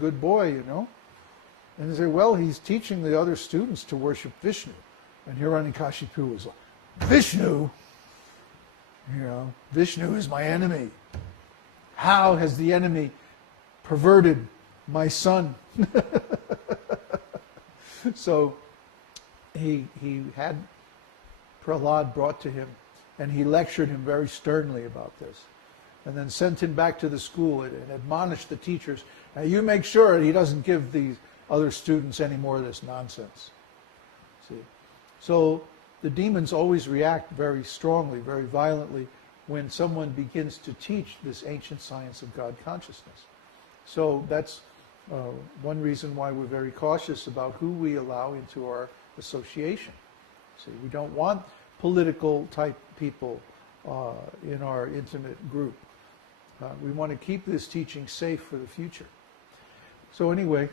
good boy, you know. And they say, well, he's teaching the other students to worship Vishnu. And Hiranyakashipu was like, Vishnu? You know, Vishnu is my enemy. How has the enemy perverted my son? So he had Prahlad brought to him, and he lectured him very sternly about this, and then sent him back to the school and admonished the teachers, now you make sure he doesn't give these other students any more of this nonsense. See? So the demons always react very strongly, very violently, when someone begins to teach this ancient science of God consciousness. So that's one reason why we're very cautious about who we allow into our association. See, we don't want political type people in our intimate group. We want to keep this teaching safe for the future. So anyway,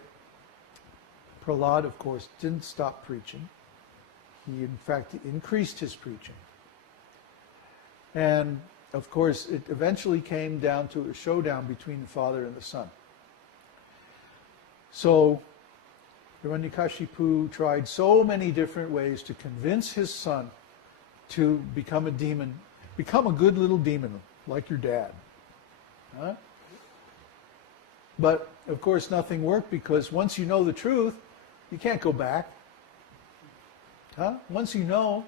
Prahlad, of course, didn't stop preaching. He, in fact, increased his preaching. And, of course, it eventually came down to a showdown between the father and the son. So Hiranyakashipu tried so many different ways to convince his son to become a demon, become a good little demon, like your dad. Huh? But, of course, nothing worked, because once you know the truth, you can't go back. Huh? Once you know,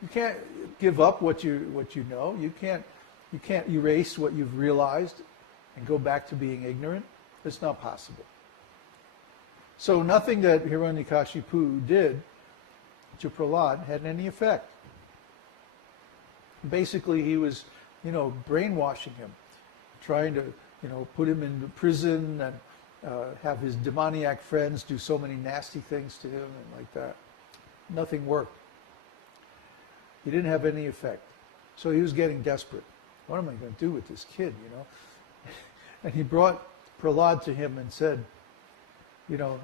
you can't give up what you know. You can't erase what you've realized and go back to being ignorant. It's not possible. So nothing that Hiranyakashipu did to Prahlad had any effect. Basically, he was, brainwashing him, trying to, put him into prison and have his demoniac friends do so many nasty things to him and like that. Nothing worked. He didn't have any effect. So he was getting desperate. What am I going to do with this kid, And he brought Prahlad to him and said,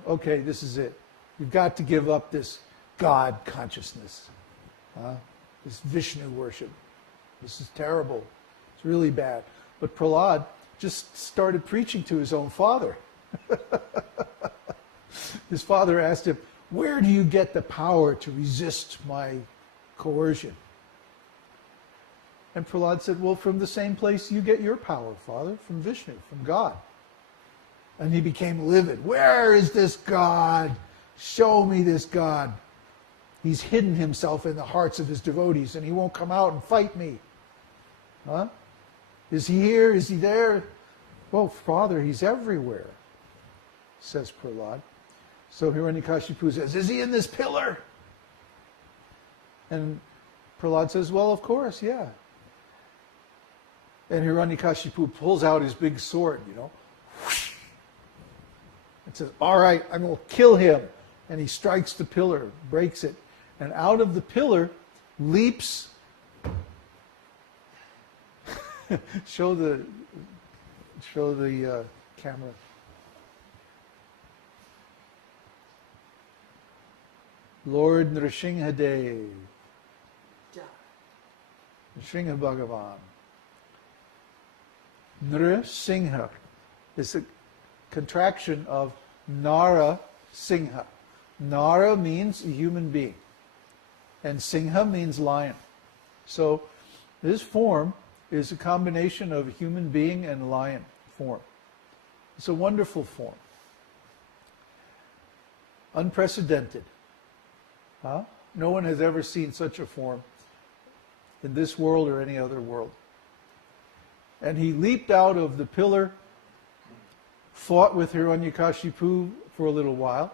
okay, this is it. You've got to give up this God consciousness, this Vishnu worship. This is terrible. It's really bad. But Prahlad just started preaching to his own father. His father asked him, where do you get the power to resist my coercion? And Prahlad said, well, from the same place you get your power, Father, from Vishnu, from God. And he became livid. Where is this God? Show me this God. He's hidden himself in the hearts of his devotees, and he won't come out and fight me. Huh? Is he here? Is he there? Well, Father, he's everywhere, says Prahlad. So Hiranyakashipu says, is he in this pillar? And Prahlad says, well, of course, yeah. And Hiranyakashipu pulls out his big sword, and says, all right, I'm going to kill him. And he strikes the pillar, breaks it. And out of the pillar leaps... show the camera. Lord Nṛsiṁhadeva, Śrīmad-Bhāgavatam. Nṛsiṁha is a contraction of Nara-Singha. Nara means a human being, and Singha means lion. So this form is a combination of a human being and lion form. It's a wonderful form. Unprecedented. Huh? No one has ever seen such a form in this world or any other world. And he leaped out of the pillar, fought with Hiranyakashipu for a little while.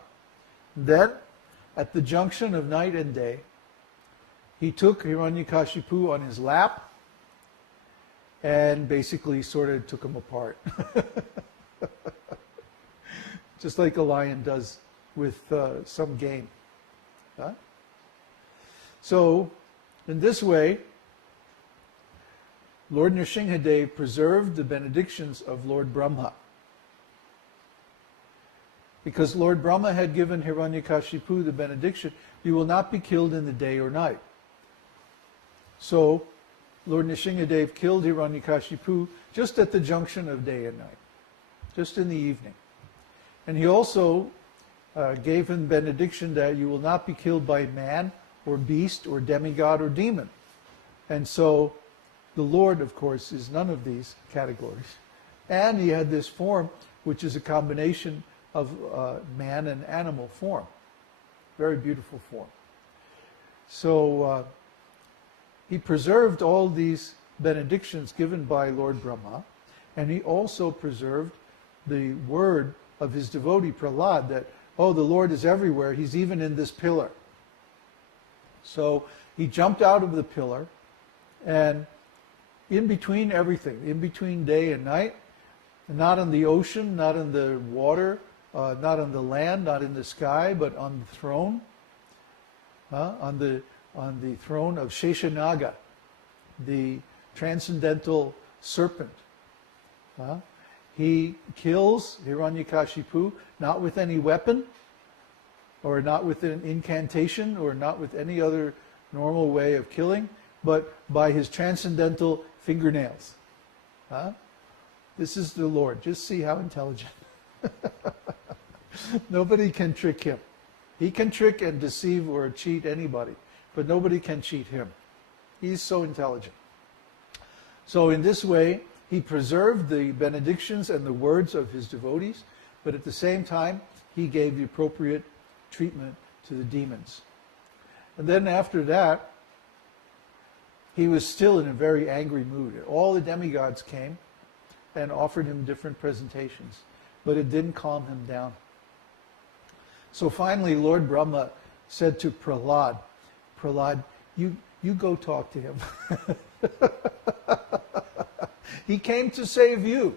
Then, at the junction of night and day, he took Hiranyakashipu on his lap and basically sort of took him apart. Just like a lion does with some game. Huh? So, in this way, Lord Nṛsiṁhadeva preserved the benedictions of Lord Brahma. Because Lord Brahma had given Hiranyakashipu the benediction, you will not be killed in the day or night. So, Lord Nṛsiṁhadeva killed Hiranyakashipu just at the junction of day and night, just in the evening. And he also gave him benediction that you will not be killed by man or beast or demigod or demon. And so the Lord, of course, is none of these categories. And he had this form, which is a combination of man and animal form. Very beautiful form. So he preserved all these benedictions given by Lord Brahma, and he also preserved the word of his devotee Prahlad that, oh, the Lord is everywhere, he's even in this pillar. So he jumped out of the pillar, and in between everything, in between day and night, not on the ocean, not in the water, not on the land, not in the sky, but on the throne, on the throne of Sheshanaga, the transcendental serpent. He kills Hiranyakashipu not with any weapon, or not with an incantation, or not with any other normal way of killing, but by his transcendental fingernails. This is the Lord. Just see how intelligent. Nobody can trick him. He can trick and deceive or cheat anybody, but nobody can cheat him. He's so intelligent. So in this way, he preserved the benedictions and the words of his devotees, but at the same time, he gave the appropriate treatment to the demons. And then after that, he was still in a very angry mood. All the demigods came and offered him different presentations, but it didn't calm him down. So finally, Lord Brahma said to Prahlad, Prahlad, you go talk to him. He came to save you.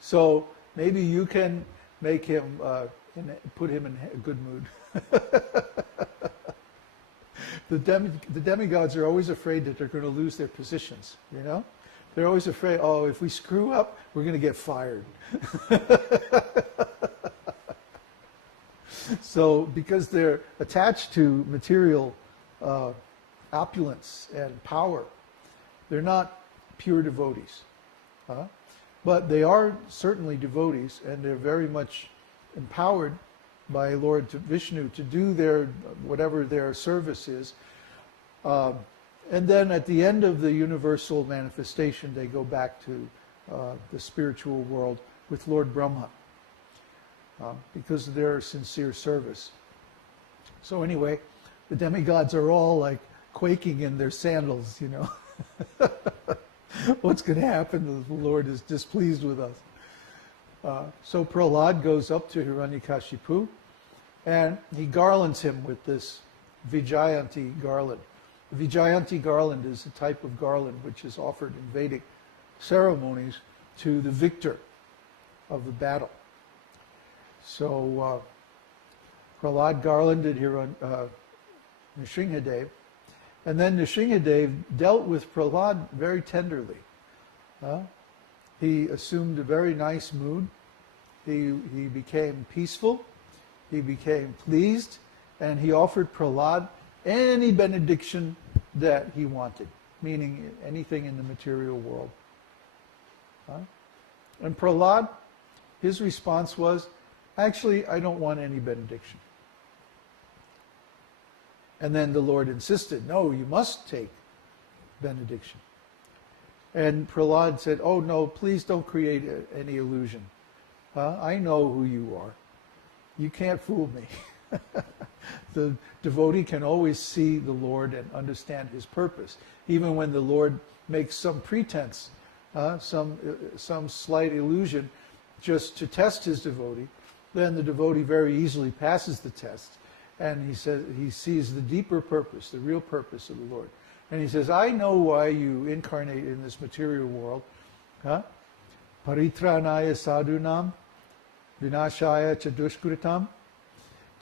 So maybe you can make him, put him in a good mood. The demigods are always afraid that they're going to lose their positions, you know? They're always afraid, oh, if we screw up, we're going to get fired. So, because they're attached to material opulence and power, they're not pure devotees. But they are certainly devotees, and they're very much empowered by Lord Vishnu to do their whatever their service is. And then at the end of the universal manifestation, they go back to the spiritual world with Lord Brahma because of their sincere service. So anyway, the demigods are all like quaking in their sandals, you know. What's going to happen? The Lord is displeased with us. So Prahlad goes up to Hiranyakashipu and he garlands him with this Vijayanti garland. The Vijayanti garland is a type of garland which is offered in Vedic ceremonies to the victor of the battle. So Prahlad garlanded Nṛsimhadeva, and then Nṛsimhadeva dealt with Prahlad very tenderly. He assumed a very nice mood. He became peaceful. He became pleased, and he offered Prahlad any benediction that he wanted, meaning anything in the material world. And Prahlad, his response was, actually, I don't want any benediction. And then the Lord insisted, no, you must take benediction. And Prahlad said, oh no, please don't create any illusion. I know who you are. You can't fool me. The devotee can always see the Lord and understand his purpose. Even when the Lord makes some pretense, some slight illusion, just to test his devotee, then the devotee very easily passes the test. And he says he sees the deeper purpose, the real purpose of the Lord. And he says, I know why you incarnate in this material world. Paritranaya sadhunam, vinashaya chadushkritam,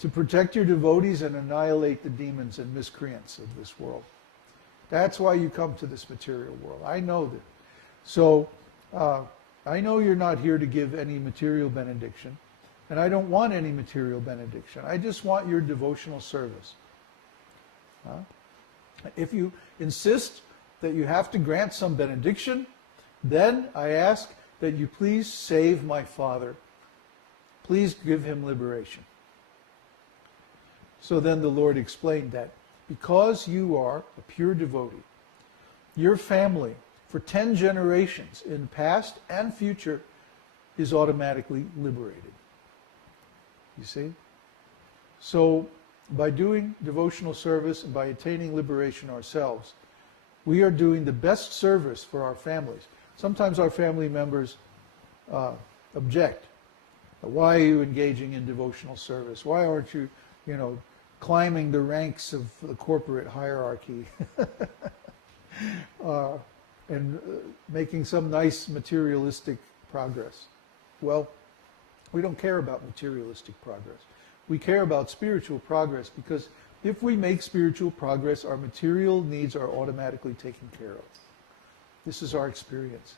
to protect your devotees and annihilate the demons and miscreants of this world. That's why you come to this material world. I know that. So I know you're not here to give any material benediction, and I don't want any material benediction. I just want your devotional service. If you insist that you have to grant some benediction, then I ask that you please save my father Please give him liberation. So then the Lord explained that because you are a pure devotee, your family for 10 generations in past and future is automatically liberated. You see? So by doing devotional service and by attaining liberation ourselves, we are doing the best service for our families. Sometimes our family members object. Why are you engaging in devotional service? Why aren't you, climbing the ranks of the corporate hierarchy and making some nice materialistic progress? Well, we don't care about materialistic progress. We care about spiritual progress, because if we make spiritual progress, our material needs are automatically taken care of. This is our experience.